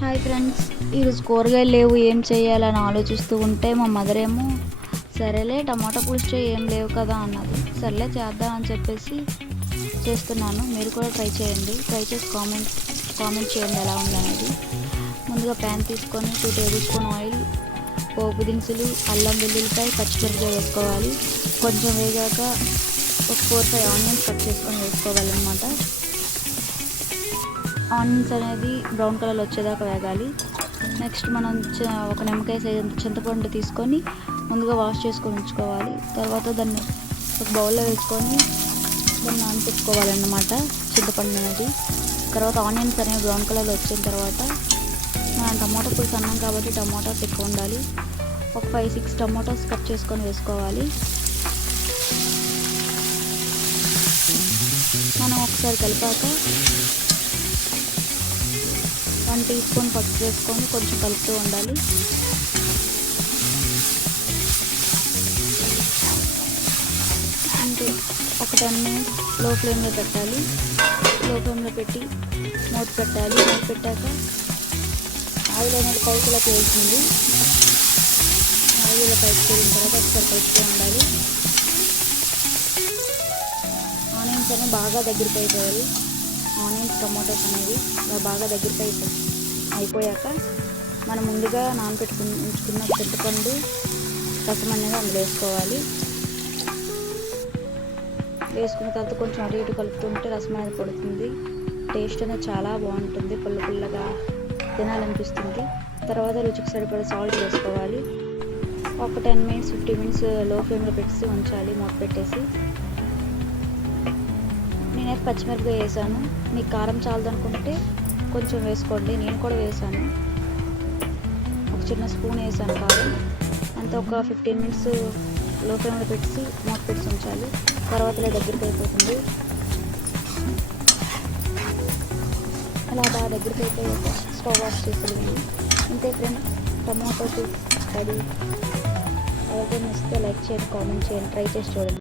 Hi friends, ఈరోజు కూరగాయలు లేవు, ఏం చేయాలని ఆలోచిస్తూ ఉంటే మా మదర్ ఏమో సరేలే టమాటా పులుసు ఏం లేవు కదా అన్నది. సరేలే చేద్దాం అని చెప్పేసి చేస్తున్నాను. మీరు కూడా ట్రై చేయండి. ట్రై చేసి కామెంట్ చేయండి ఎలా ఉందనేది. ముందుగా ప్యాన్ తీసుకొని 2 టేబుల్ స్పూన్ ఆయిల్, పోపు దినుసులు, అల్లం వెల్లుల్లిపాయ, పచ్చిమిరపకాయ వేసుకోవాలి. కొంచెం వేగాక ఒక 4-5 ఆనియన్స్ కట్ చేసుకొని వేసుకోవాలన్నమాట. ఆనియన్స్ అనేది బ్రౌన్ కలర్ వచ్చేదాకా వేగాలి. నెక్స్ట్ మనం ఒక నిమ్మకాయ సైజ్ చింతపండు తీసుకొని ముందుగా వాష్ చేసుకొని ఉంచుకోవాలి. తర్వాత దాన్ని ఒక బౌల్లో వేసుకొని దాన్ని నానపెట్టుకోవాలన్నమాట చింతపండు అనేది. తర్వాత ఆనియన్స్ అనేవి బ్రౌన్ కలర్లో వచ్చిన తర్వాత మనం టమాటా పులుసు అన్నాం కాబట్టి టమాటాస్ ఎక్కువ ఉండాలి. ఒక 5-6 టమాటాస్ కట్ చేసుకొని వేసుకోవాలి. మనం ఒకసారి కలిపాక 1 టీ స్పూన్ పసుపు వేసుకొని కొంచెం కలుపుతూ ఉండాలి. అంటే ఒక 10 మినిట్స్ లో ఫ్లేమ్లో పెట్టాలి. లో ఫ్లేమ్లో పెట్టి మూత పెట్టాలి. మూత పెట్టాక ఆయిల్ అనేది పైకి వేసింది. ఆయిల్ ఇలా పైకి వెళ్ళిన తర్వాత ఒకసారి కలుపుతూ ఉండాలి. ఆనియన్స్ అనేవి బాగా దగ్గరికి అయిపోయాలి. ఆనియన్స్ టమాటోస్ అనేవి బాగా దగ్గరికి అయిపోయాక మనం ముందుగా ఉంచుకున్న చింతపండు రసం అనేది అందులో వేసుకోవాలి. వేసుకున్న తర్వాత కొంచెం అటు ఇటు కలుపుతుంటే రసం అనేది పడుతుంది. టేస్ట్ అనేది చాలా బాగుంటుంది. పుల్లగా తినాలనిపిస్తుంది. తర్వాత రుచికి సరిపడా సాల్ట్ వేసుకోవాలి. ఒక 10 మినిట్స్ 15 మినిట్స్ లో ఫ్లేమ్లో పెట్టి ఉంచాలి మూత పెట్టేసి. నేనైతే పచ్చిమిరపకాయ వేసాను. మీకు కారం చాలదనుకుంటే కొంచెం వేసుకోండి. నేను కూడా వేసాను, ఒక చిన్న స్పూన్ వేసాను కారం. అంతా ఒక 15 మినిట్స్ లో ఫ్లేమ్లో పెట్టి మూత పెట్టి ఉంచాలి. తర్వాత ఇలా దగ్గరికి అయిపోతుంది. అలా బాగా దగ్గరికి అయిపోయాక స్టవ్ ఆఫ్ చేసేది. ఇంతే ఫ్రెండ్స్, టమాటో పులుసు రెడీ. ఎవరికైనా ఇస్తే లైక్ చేయండి, కామెంట్ చేయండి, ట్రై చేసి చూడండి.